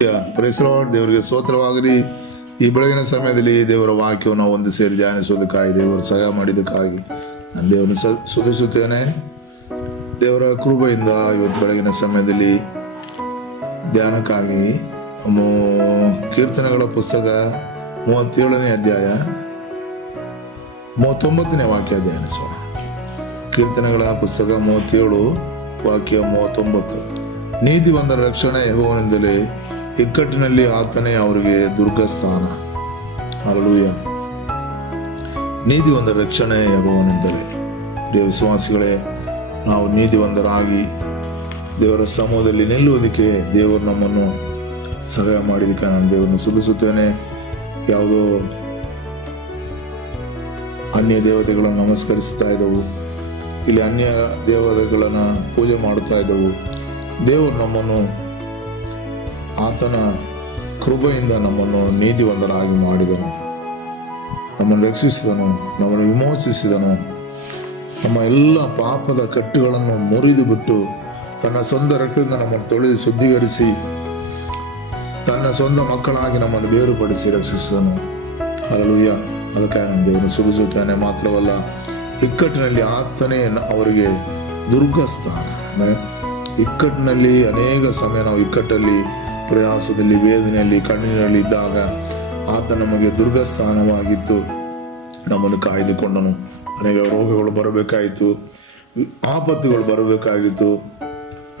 Price lord. ದೇವರಿಗೆ ಸ್ತೋತ್ರವಾಗಲಿ. ಈ ಬೆಳಗಿನ ಸಮಯದಲ್ಲಿ ದೇವರ ವಾಕ್ಯವನ್ನು ಒಂದು ಸೇರಿ ಧ್ಯಾನಿಸೋದಕ್ಕಾಗಿ ದೇವರು ಸಹಾಯ ಮಾಡಿದ್ದಕ್ಕಾಗಿ ನಾನು ದೇವರನ್ನು ಸ್ತುತಿಸುತ್ತೇನೆ. ದೇವರ ಕೃಪೆಯಿಂದ ಇವತ್ತು ಬೆಳಗಿನ ಸಮಯದಲ್ಲಿ ಧ್ಯಾನಕ್ಕಾಗಿ ಕೀರ್ತನೆಗಳ ಪುಸ್ತಕ 37ನೇ ಅಧ್ಯಾಯ 39ನೇ ವಾಕ್ಯ ಧ್ಯಾನಿಸೋಣ. ಕೀರ್ತನೆಗಳ ಪುಸ್ತಕ 37 ವಾಕ್ಯ 39. ನೀತಿವಂತರ ರಕ್ಷಣೆ ಯೆಹೋವನಿಂದಲೇ, ಇಕ್ಕಟ್ಟಿನಲ್ಲಿ ಆತನೇ ಅವರಿಗೆ ದುರ್ಗಸ್ಥಾನ. ಹಲ್ಲೆಲೂಯ. ನೀತಿವಂತರ ರಕ್ಷಣೆ ಯೆಹೋವನಿಂದಲೇ. ಪ್ರಿಯ ವಿಶ್ವಾಸಿಗಳೇ, ನಾವು ನೀತಿವಂತರಾಗಿ ದೇವರ ಸಮೂಹದಲ್ಲಿ ನಿಲ್ಲುವುದಕ್ಕೆ ದೇವರು ನಮ್ಮನ್ನು ಸಹಾಯ ಮಾಡಿದಕ್ಕೆ ನಾನು ದೇವರನ್ನು ಸ್ತುತಿಸುತ್ತೇನೆ. ಯಾವುದೋ ಅನ್ಯ ದೇವತೆಗಳನ್ನು ನಮಸ್ಕರಿಸ್ತಾ ಇದ್ದವು, ಇಲ್ಲಿ ಅನ್ಯ ದೇವತೆಗಳನ್ನು ಪೂಜೆ ಮಾಡುತ್ತಾ ಇದ್ದವು. ದೇವರು ನಮ್ಮನ್ನು ಆತನ ಕೃಪೆಯಿಂದ ನಮ್ಮನ್ನು ನೀತಿವಂತರಾಗಿ ಮಾಡಿದನು, ನಮ್ಮನ್ನು ರಕ್ಷಿಸಿದನು, ನಮ್ಮನ್ನು ವಿಮೋಚಿಸಿದನು. ನಮ್ಮ ಎಲ್ಲ ಪಾಪದ ಕಟ್ಟುಗಳನ್ನು ಮುರಿದು ಬಿಟ್ಟು ತನ್ನ ಸ್ವಂತ ರಕ್ತದಿಂದ ನಮ್ಮನ್ನು ತೊಳೆದು ಶುದ್ಧೀಕರಿಸಿ ತನ್ನ ಸ್ವಂತ ಮಕ್ಕಳಾಗಿ ನಮ್ಮನ್ನು ಬೇರುಪಡಿಸಿ ರಕ್ಷಿಸಿದನು. ಹಲ್ಲೆಲೂಯ. ಅದಕ್ಕೆ ನಾನು ದೇವರನ್ನು ಸ್ತುತಿಸುತ್ತೇನೆ. ಮಾತ್ರವಲ್ಲ, ಇಕ್ಕಟ್ಟಿನಲ್ಲಿ ಆತನೇ ಅವರಿಗೆ ದುರ್ಗಸ್ಥಾನ. ಇಕ್ಕಟ್ಟಿನಲ್ಲಿ ಅನೇಕ ಸಮಯ ನಾವು ಇಕ್ಕಟ್ಟಲ್ಲಿ, ಪ್ರಯಾಸದಲ್ಲಿ, ವೇದನೆಯಲ್ಲಿ, ಕಣ್ಣೀರಲ್ಲಿ ಇದ್ದಾಗ ಆತ ನಮಗೆ ದುರ್ಗಸ್ಥಾನವಾಗಿತ್ತು, ನಮ್ಮನ್ನು ಕಾಯ್ದುಕೊಂಡನು. ಅನೇಕ ರೋಗಗಳು ಬರಬೇಕಾಯಿತು, ಆಪತ್ತುಗಳು ಬರಬೇಕಾಗಿತ್ತು,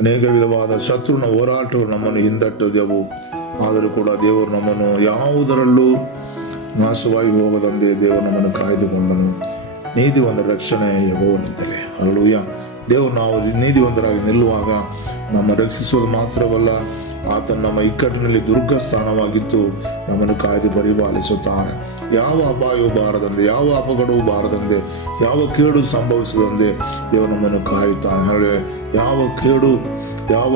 ಅನೇಕ ವಿಧವಾದ ಶತ್ರುನ ಹೋರಾಟಗಳು ನಮ್ಮನ್ನು ಹಿಂದಟ್ಟಿದೆವು. ಆದರೂ ಕೂಡ ದೇವರು ನಮ್ಮನ್ನು ಯಾವುದರಲ್ಲೂ ನಾಶವಾಗಿ ಹೋಗದಂತೆ ದೇವರು ನಮ್ಮನ್ನು ಕಾಯ್ದುಕೊಂಡನು. ನೀತಿವಂತರ ರಕ್ಷಣೆ ಯೆಹೋವನಿಂದಲೇ. ಹಲ್ಲೆಲೂಯ. ದೇವರು ನಾವು ನೀತಿವಂತರಾಗಿ ನಿಲ್ಲುವಾಗ ನಮ್ಮ ರಕ್ಷಿಸುವುದು ಮಾತ್ರವಲ್ಲ, ಆತನು ನಮ್ಮ ಇಕ್ಕಟ್ಟಿನಲ್ಲಿ ದುರ್ಗಸ್ಥಾನವಾಗಿತ್ತು ನಮ್ಮನ್ನು ಕಾಯ್ದು ಪರಿಪಾಲಿಸುತ್ತಾನೆ. ಯಾವ ಅಪಾಯವೂ ಬಾರದಂತೆ, ಯಾವ ಅಪಘಾತವೂ ಬಾರದಂತೆ, ಯಾವ ಕೇಡು ಸಂಭವಿಸದಂತೆ ದೇವರು ನಮ್ಮನ್ನು ಕಾಯುತ್ತಾನೆ. ಹಾಗೆ ಯಾವ ಕೇಡು, ಯಾವ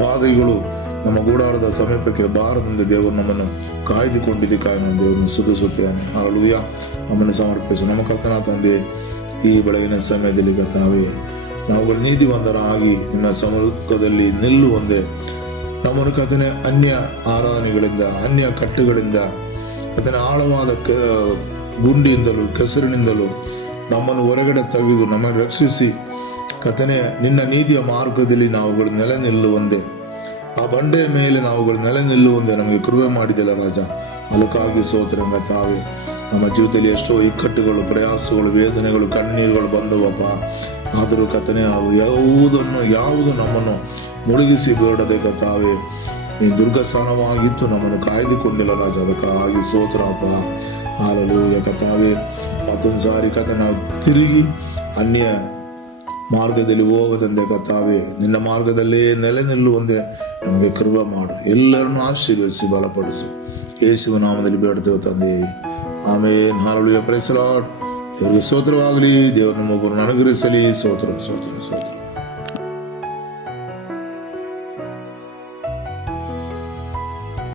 ಬಾಧೆಗಳು ನಮ್ಮ ಗೂಡಾರದ ಸಮೀಪಕ್ಕೆ ಬಾರದಂತೆ ದೇವರು ನಮ್ಮನ್ನು ಕಾಯ್ದುಕೊಂಡಿದ್ದಕ್ಕಾಗಿ ನಾನು ದೇವರನ್ನು ಸ್ತುತಿಸುತ್ತೇನೆ. ಹಲ್ಲೆಲೂಯ. ನಮ್ಮನ್ನು ಸಮರ್ಪಿಸು. ನಮ್ಮ ಕರ್ತನ ತಂದೆ, ಈ ಬೆಳಗಿನ ಸಮಯದಲ್ಲಿ ಕರ್ತಾವೇ, ನಾವುಗಳು ನೀತಿವಂತರಾಗಿ ನಿನ್ನ ಸಮ್ಮುಖದಲ್ಲಿ ನಿಲ್ಲುವಂತೆ ನಮ್ಮನ್ನು ಕರ್ತನೆ ಅನ್ಯ ಆರಾಧನೆಗಳಿಂದ, ಅನ್ಯ ಕಟ್ಟುಗಳಿಂದ, ಕರ್ತನೆ ಆಳವಾದ ಗುಂಡಿಯಿಂದಲೂ ಕೆಸರಿನಿಂದಲೂ ನಮ್ಮನ್ನು ಹೊರಗಡೆ ತೆಗೆದು ನಮ್ಮನ್ನು ರಕ್ಷಿಸಿ ಕರ್ತನೆ ನಿನ್ನ ನೀತಿಯ ಮಾರ್ಗದಲ್ಲಿ ನಾವುಗಳು ನೆಲೆ ನಿಲ್ಲುವಂತೆ, ಆ ಬಂಡೆಯ ಮೇಲೆ ನಾವುಗಳು ನೆಲೆ ನಿಲ್ಲುವಂತೆ ನಮಗೆ ಕೃಪೆ ಮಾಡಿದೆಲ್ಲ ರಾಜ. ಅದಕ್ಕಾಗಿ ಸ್ತೋತ್ರ ಕರ್ತಾವೇ. ನಮ್ಮ ಜೀವಿತದಲ್ಲಿ ಎಷ್ಟೋ ಇಕ್ಕಟ್ಟುಗಳು, ಪ್ರಯಾಸಗಳು, ವೇದನೆಗಳು, ಕಣ್ಣೀರುಗಳು ಬಂದವಪ್ಪ. ಆದರೂ ಕರ್ತನೆ ಅವು ಯಾವುದು ನಮ್ಮನ್ನು ಮುಳುಗಿಸಿ ಬೇಡದೆ ಕರ್ತಾವೇ, ನೀನು ದುರ್ಗಸ್ಥಾನವಾಗಿತ್ತು ನಮ್ಮನ್ನು ಕಾಯ್ದುಕೊಂಡಿಲ್ಲ ರಾಜ. ಅದಕ್ಕಾಗಿ ಸ್ತೋತ್ರಪ್ಪ. ಹಲ್ಲೆಲೂಯ ಕರ್ತಾವೇ. ಮತ್ತೊಂದು ಸಾರಿ ಕರ್ತನೆ ನಾವು ತಿರುಗಿ ಅನ್ಯ ಮಾರ್ಗದಲ್ಲಿ ಹೋಗದಂತೆ ಕರ್ತಾವೇ, ನಿನ್ನ ಮಾರ್ಗದಲ್ಲೇ ನೆಲೆ ನಿಲ್ಲುವಂತೆ ನಮಗೆ ಕೃಪೆ ಮಾಡು. ಎಲ್ಲರನ್ನು ಆಶೀರ್ವದಿಸಿ ಬಲಪಡಿಸು. ಯೇಸುವಿನ ನಾಮದಲ್ಲಿ ಬೇಡ್ತೇವೆ ತಂದೆ, ಆಮೇನ್. ಹಲ್ಲೆಲೂಯ. Price lord. ದೇವರಿಗೆ ಸ್ತೋತ್ರವಾಗಲಿ. ದೇವರು ನಮ್ಮೊಬ್ಬರನ್ನು ಅನುಗ್ರಹಿಸಲಿ. ಸ್ತೋತ್ರ ಸ್ತೋತ್ರ ಸ್ತೋತ್ರ.